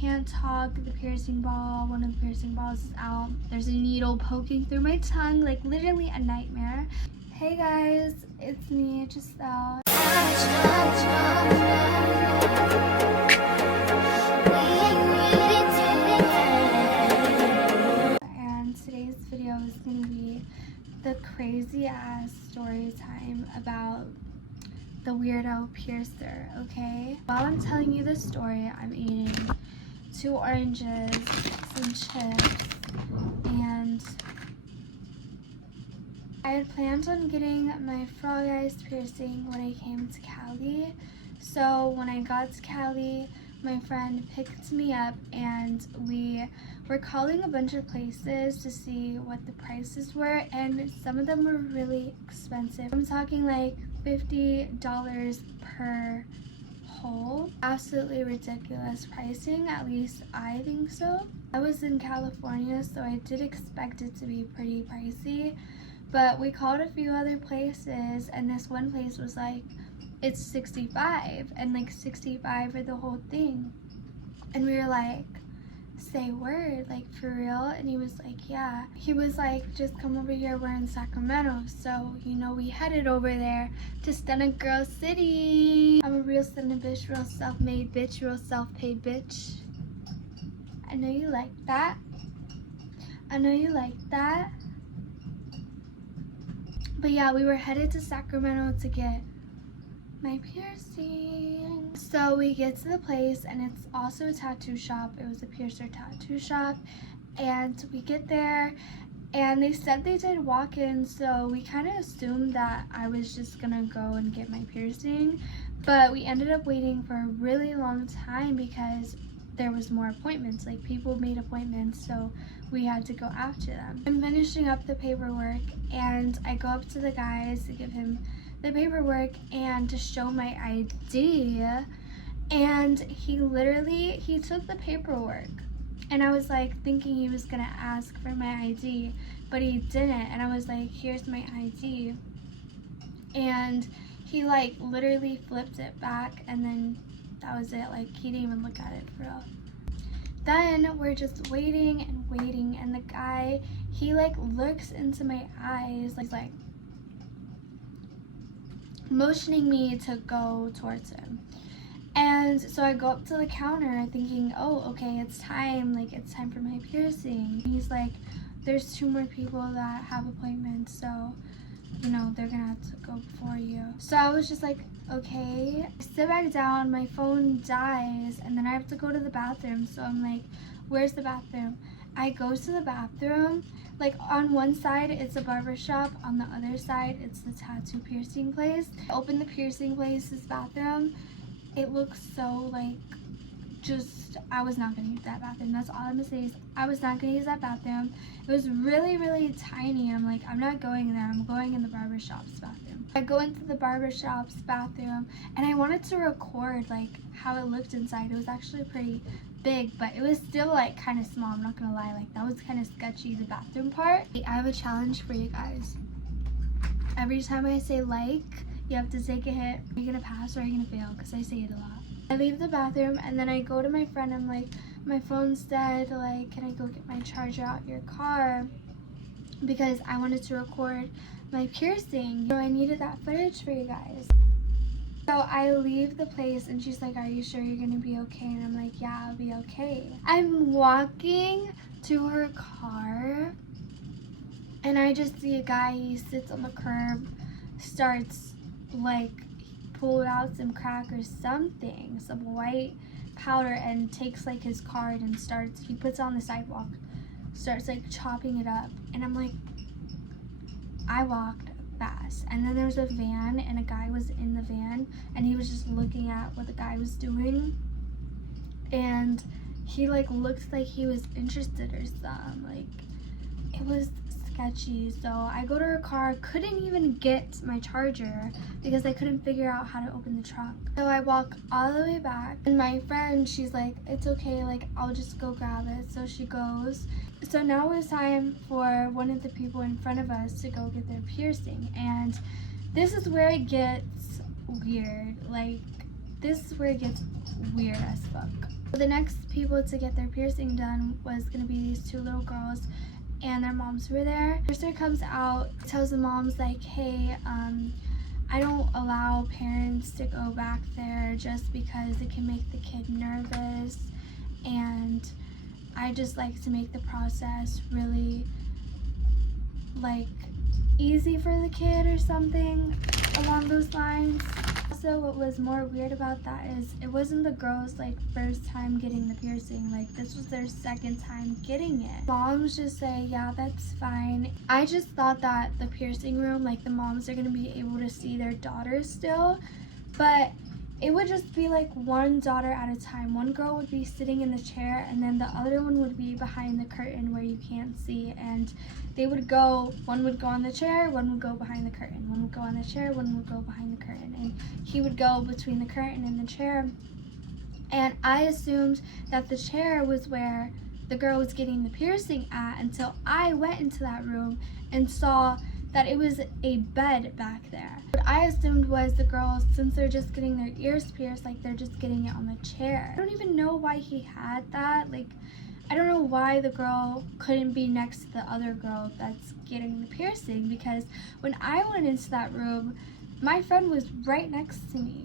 can't talk. The piercing ball, one of the piercing balls is out. There's a needle poking through my tongue, like literally a nightmare. Hey guys, it's me, Giselle. And today's video is gonna be the crazy ass story time about the weirdo piercer, okay? While I'm telling you this story, I'm eating 2 oranges, some chips, and I had planned on getting my frog eyes piercing when I came to Cali. So when I got to Cali, my friend picked me up and we were calling a bunch of places to see what the prices were, and some of them were really expensive. I'm talking like $50 per hole. Absolutely ridiculous pricing, at least I think so. I was in California, so I did expect it to be pretty pricey, but we called a few other places and this one place was like, it's $65 and like $65 for the whole thing. And we were like, say word, like for real? And he was like, yeah. He was like, just come over here, we're in Sacramento. So, you know, we headed over there to Stunna Girl City. I'm a real stunna bitch, real self-made bitch, real self-paid bitch. I know you like that. I know you like that. But yeah, we were headed to Sacramento to get my piercing. So we get to the place and it's also a tattoo shop. It was a piercer tattoo shop, and we get there and they said they did walk-ins, so we kind of assumed that I was just gonna go and get my piercing, but we ended up waiting for a really long time because there was more appointments, like people made appointments, so we had to go after them. I'm finishing up the paperwork and I go up to the guys to give him the paperwork and to show my ID, and he took the paperwork, and I was like thinking he was gonna ask for my ID, but he didn't, and I was like, here's my ID, and he like literally flipped it back, and then that was it. Like he didn't even look at it for real. Then we're just waiting and waiting, and the guy, he like looks into my eyes like motioning me to go towards him. And so I go up to the counter thinking, oh, okay, it's time for my piercing. And he's like, there's 2 more people that have appointments, so, you know, they're gonna have to go before you. So I was just like, okay. I sit back down, my phone dies, and then I have to go to the bathroom. So I'm like, where's the bathroom? I go to the bathroom. Like on one side it's a barber shop, on the other side it's the tattoo piercing place. I open the piercing place's bathroom. It looks so like, I was not gonna use that bathroom. That's all I'm gonna say is I was not gonna use that bathroom. It was really, really tiny. I'm like, I'm not going there. I'm going in the barber shop's bathroom. I go into the barber shop's bathroom and I wanted to record like how it looked inside. It was actually pretty big, but it was still like kind of small. I'm not gonna lie, like that was kind of sketchy, the bathroom part. I have a challenge for you guys. Every time I say like, you have to take a hit. Are you gonna pass or are you gonna fail? Because I say it a lot. I leave the bathroom and then I go to my friend. I'm like, my phone's dead, like can I go get my charger out your car? Because I wanted to record my piercing. So I needed that footage for you guys. So I leave the place and she's like, are you sure you're gonna be okay? And I'm like, yeah, I'll be okay. I'm walking to her car and I just see a guy, he sits on the curb, starts like pull out some crack or something, some white powder, and takes like his card and he puts it on the sidewalk, starts like chopping it up. And I'm like, I walked fast, and then there was a van and a guy was in the van and he was just looking at what the guy was doing, and he like looked like he was interested or something. Like it was sketchy. So I go to her car, couldn't even get my charger because I couldn't figure out how to open the trunk. So I walk all the way back and my friend, she's like, it's okay, like I'll just go grab it. So she goes. So now it's time for one of the people in front of us to go get their piercing, and this is where it gets weird. Like this is where it gets weird as fuck. The next people to get their piercing done was gonna be these two little girls, and their moms were there. The sister comes out, tells the moms like, hey, I don't allow parents to go back there just because it can make the kid nervous, and I just like to make the process really like easy for the kid or something along those lines. Also, what was more weird about that is it wasn't the girls like first time getting the piercing, like this was their second time getting it. Moms just say, yeah, that's fine. I just thought that the piercing room, like the moms are gonna be able to see their daughters still, but it would just be like one daughter at a time. One girl would be sitting in the chair, and then the other one would be behind the curtain where you can't see, and they would go, one would go on the chair, one would go behind the curtain, one would go on the chair, one would go behind the curtain, and he would go between the curtain and the chair. And I assumed that the chair was where the girl was getting the piercing at until I went into that room and saw that it was a bed back there. What I assumed was the girls, since they're just getting their ears pierced, like they're just getting it on the chair. I don't even know why he had that. Like, I don't know why the girl couldn't be next to the other girl that's getting the piercing, because when I went into that room, my friend was right next to me.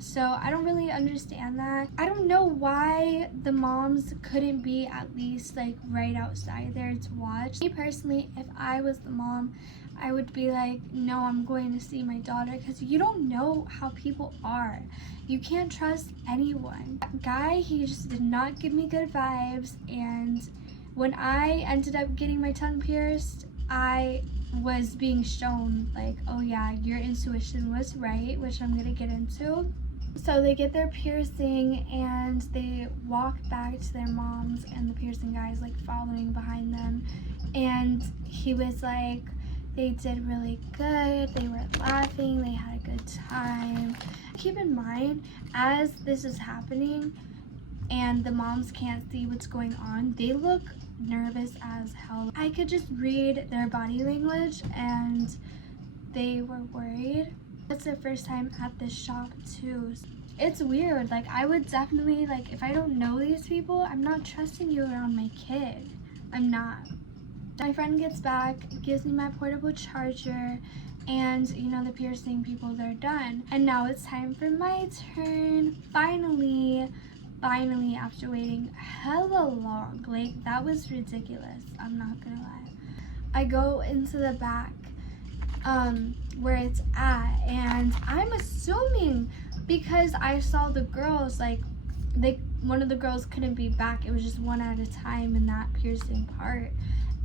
So I don't really understand that. I don't know why the moms couldn't be at least like right outside there to watch. Me personally, if I was the mom, I would be like, no, I'm going to see my daughter, because you don't know how people are. You can't trust anyone. That guy, he just did not give me good vibes, and when I ended up getting my tongue pierced, I was being shown like, oh yeah, your intuition was right, which I'm gonna get into. So they get their piercing and they walk back to their moms, and the piercing guy is like following behind them, and he was like, they did really good, they were laughing, they had a good time. Keep in mind, as this is happening and the moms can't see what's going on, they look nervous as hell. I could just read their body language and they were worried. It's their first time at this shop too. It's weird. Like, I would definitely, like, if I don't know these people, I'm not trusting you around my kid. I'm not. My friend gets back, gives me my portable charger, and you know, the piercing people, they're done. And now it's time for my turn. Finally, after waiting hella long. Like, that was ridiculous. I'm not gonna lie. I go into the back where it's at, and I'm assuming, because I saw the girls, like one of the girls couldn't be back, it was just one at a time in that piercing part,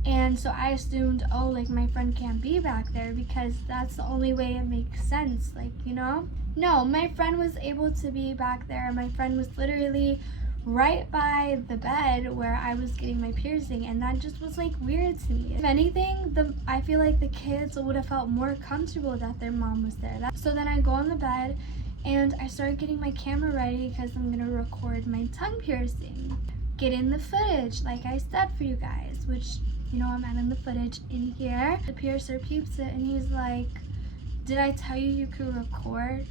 and so I assumed, oh, like my friend can't be back there because that's the only way it makes sense, like, you know. No, my friend was able to be back there. My friend was literally right by the bed where I was getting my piercing, and that just was like weird to me. If anything, I feel like the kids would have felt more comfortable that their mom was there. So then I go on the bed and I started getting my camera ready because I'm gonna record my tongue piercing. Get in the footage like I said for you guys, which, you know, I'm adding the footage in here. The piercer peeps it and he's like, did I tell you you could record?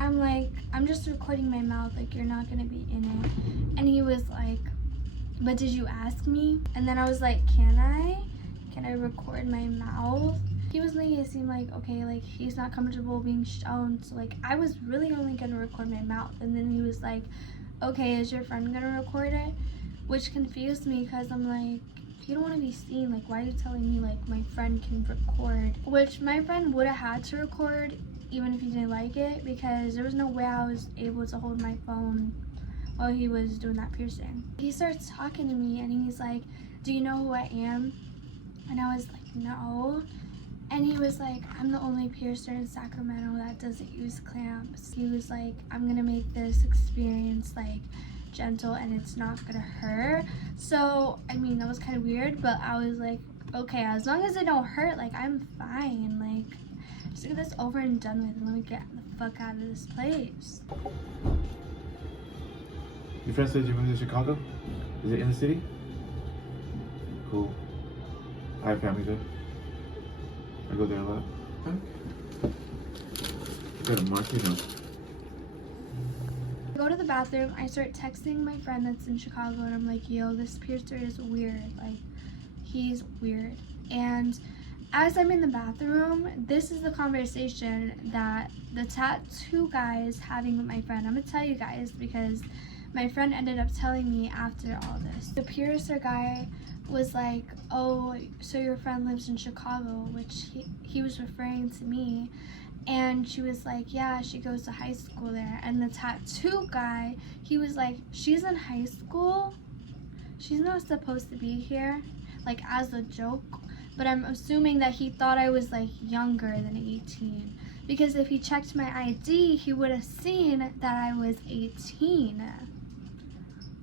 I'm like, I'm just recording my mouth, like you're not gonna be in it. And he was like, but did you ask me? And then I was like, can I record my mouth? He was making it seem like, okay, like he's not comfortable being shown, so like I was really only gonna record my mouth. And then he was like, okay, is your friend gonna record it? Which confused me because I'm like, if you don't want to be seen, like why are you telling me like my friend can record? Which my friend would have had to record even if he didn't like it, because there was no way I was able to hold my phone while he was doing that piercing. He starts talking to me and he's like, do you know who I am? And I was like, no. And he was like, I'm the only piercer in Sacramento that doesn't use clamps. He was like, I'm gonna make this experience like gentle and it's not gonna hurt. So I mean, that was kind of weird, but I was like, okay, as long as it don't hurt, like I'm fine. Like, just get this over and done with and let me get the fuck out of this place. Your friend said you moved to Chicago? Is it in the city? Cool. I have family there. I go there a lot. Huh? You got a mark, you know. I go to the bathroom, I start texting my friend that's in Chicago, and I'm like, yo, this piercer is weird. Like, he's weird. And as I'm in the bathroom, this is the conversation that the tattoo guy is having with my friend. I'm gonna tell you guys because my friend ended up telling me after all this. The piercer guy was like, oh, so your friend lives in Chicago, which he was referring to me. And she was like, yeah, she goes to high school there. And the tattoo guy, he was like, she's in high school? She's not supposed to be here? Like, as a joke. But I'm assuming that he thought I was like younger than 18. Because if he checked my ID, he would have seen that I was 18.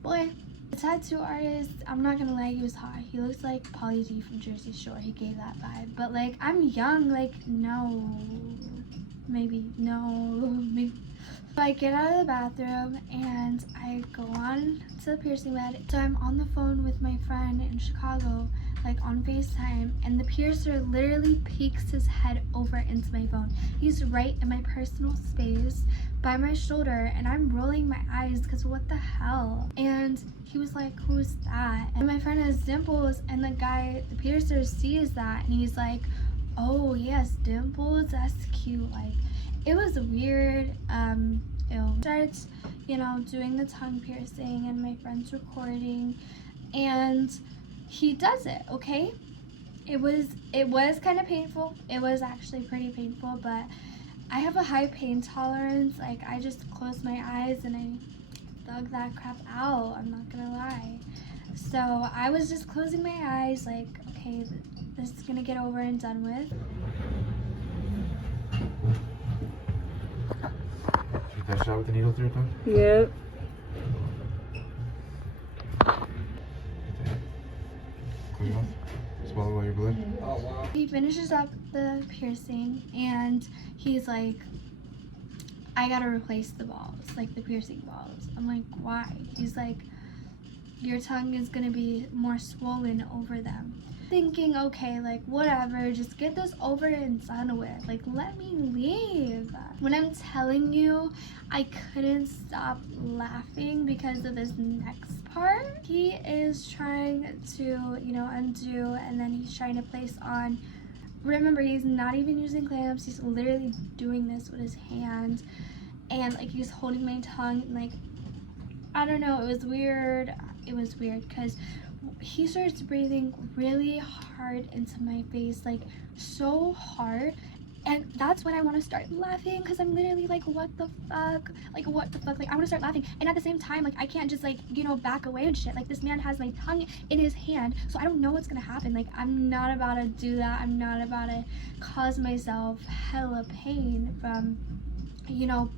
Boy, the tattoo artist, I'm not gonna lie, he was hot. He looks like Pauly D from Jersey Shore. He gave that vibe. But like, I'm young, like, no. Maybe, no, maybe. So I get out of the bathroom and I go on to the piercing bed. So I'm on the phone with my friend in Chicago, like on FaceTime, and the piercer literally peeks his head over into my phone. He's right in my personal space by my shoulder, and I'm rolling my eyes because what the hell? And he was like, who's that? And my friend has dimples, and the piercer sees that, and he's like, oh yes, dimples, that's cute. Like, it was weird. Starts, doing the tongue piercing, and my friend's recording, and he does it. Okay, it was kind of painful. It was actually pretty painful, but I have a high pain tolerance. Like, I just closed my eyes and I thug that crap out. I'm not gonna lie. So I was just closing my eyes, like, okay, this is gonna get over and done with. Shoot that shot with the needle through your tongue? Yep. Close your mouth. Swallow all your blood. He finishes up the piercing and he's like, I gotta replace the balls, like the piercing balls. I'm like, why? He's like, your tongue is gonna be more swollen over them. Thinking, okay, like whatever, just get this over and done with. Like, let me leave. When I'm telling you, I couldn't stop laughing because of this next part. He is trying to, undo, and then he's trying to place on. Remember, he's not even using clamps. He's literally doing this with his hand, and like he's holding my tongue. Like, I don't know. It was weird. It was weird because he starts breathing really hard into my face, like so hard, and that's when I want to start laughing because I'm literally like, what the fuck, like I want to start laughing, and at the same time, like I can't just back away and shit. Like, this man has my tongue in his hand, so I don't know what's gonna happen. Like, I'm not about to do that. I'm not about to cause myself hella pain from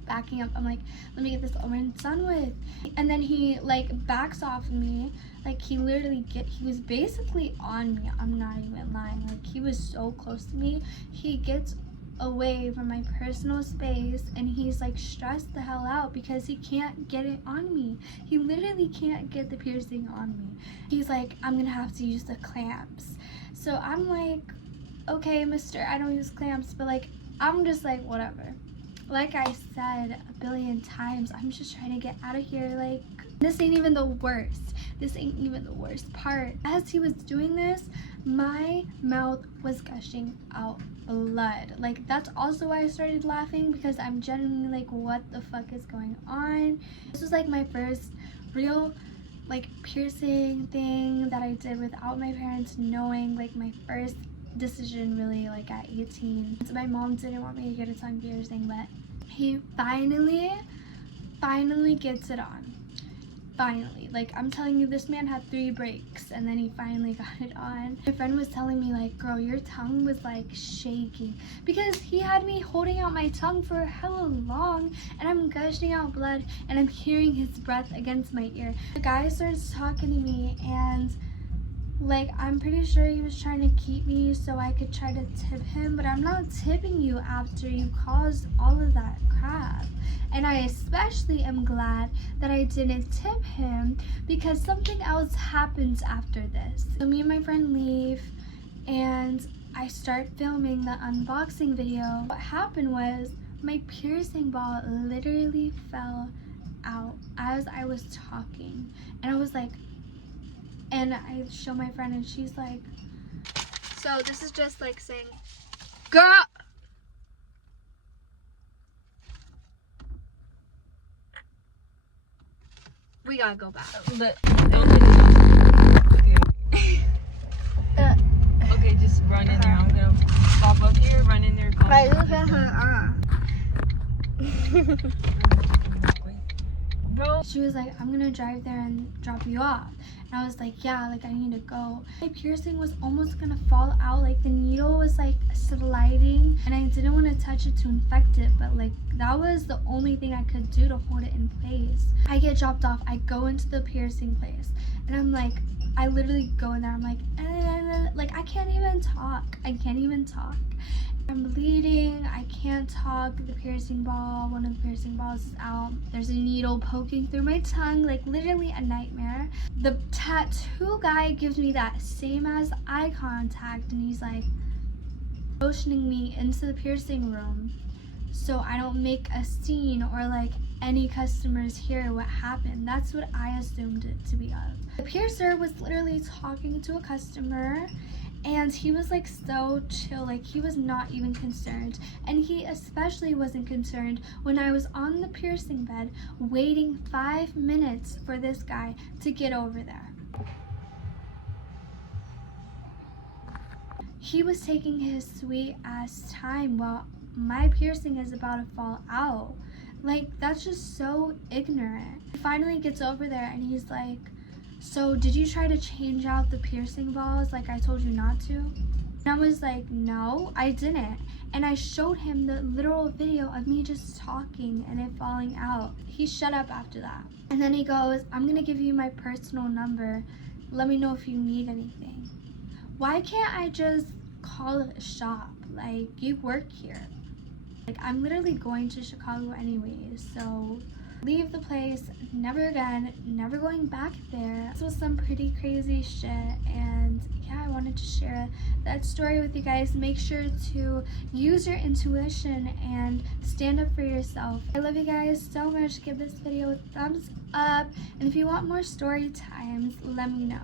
backing up. I'm like, let me get this over and done with. And then he backs off of me. Like, he was basically on me. I'm not even lying. Like, he was so close to me. He gets away from my personal space, and he's like stressed the hell out because he can't get it on me. He literally can't get the piercing on me. He's like, I'm gonna have to use the clamps. So I'm like, okay, mister, I don't use clamps, but like, I'm just like, whatever. Like I said a billion times, I'm just trying to get out of here. Like, this ain't even the worst. This ain't even the worst part. As he was doing this, my mouth was gushing out blood. Like, that's also why I started laughing, because I'm genuinely like, what the fuck is going on? This was like my first real piercing thing that I did without my parents knowing. Like, my first decision really at 18. So my mom didn't want me to get a tongue piercing, but he finally gets it on. Finally, like, I'm telling you, this man had 3 breaks and then he finally got it on. My friend was telling me, like, girl, your tongue was shaking, because he had me holding out my tongue for hella long, and I'm gushing out blood and I'm hearing his breath against my ear. The guy starts talking to me, and I'm pretty sure he was trying to keep me so I could try to tip him, but I'm not tipping you after you caused all of that crap. And I especially am glad that I didn't tip him, because something else happens after this. So me and my friend leave, and I start filming the unboxing video. What happened was, my piercing ball literally fell out as I was talking, and I was like, and I show my friend and she's like, so this is just like saying, girl. We gotta go back. Okay, just run in there. I'm gonna pop up here, run in there, call Right, look at her. Bro. She was like, I'm gonna drive there and drop you off. And I was like, yeah, like I need to go. My piercing was almost gonna fall out. Like the needle was like sliding and I didn't want to touch it to infect it, but like that was the only thing I could do to hold it in place. I get dropped off. I go into the piercing place and I'm like, I literally go in there. I'm like, like I can't even talk. I can't even talk. I'm bleeding, I can't talk, the piercing ball, one of the piercing balls is out. There's a needle poking through my tongue, like literally a nightmare. The tattoo guy gives me that same as eye contact and he's like motioning me into the piercing room so I don't make a scene or like any customers hear what happened. That's what I assumed it to be of. The piercer was literally talking to a customer and he was like so chill, like he was not even concerned. And he especially wasn't concerned when I was on the piercing bed waiting 5 minutes for this guy to get over there. He was taking his sweet ass time while my piercing is about to fall out. Like, that's just so ignorant. He finally gets over there and he's like, so did you try to change out the piercing balls like I told you not to? And I was like, no, I didn't. And I showed him the literal video of me just talking and it falling out. He shut up after that. And then he goes, I'm gonna give you my personal number. Let me know if you need anything. Why can't I just call it a shop? Like, you work here. Like, I'm literally going to Chicago anyways, so leave the place, never again, never going back there. This was some pretty crazy shit, and yeah, I wanted to share that story with you guys. Make sure to use your intuition and stand up for yourself. I love you guys so much. Give this video a thumbs up, and if you want more story times, let me know.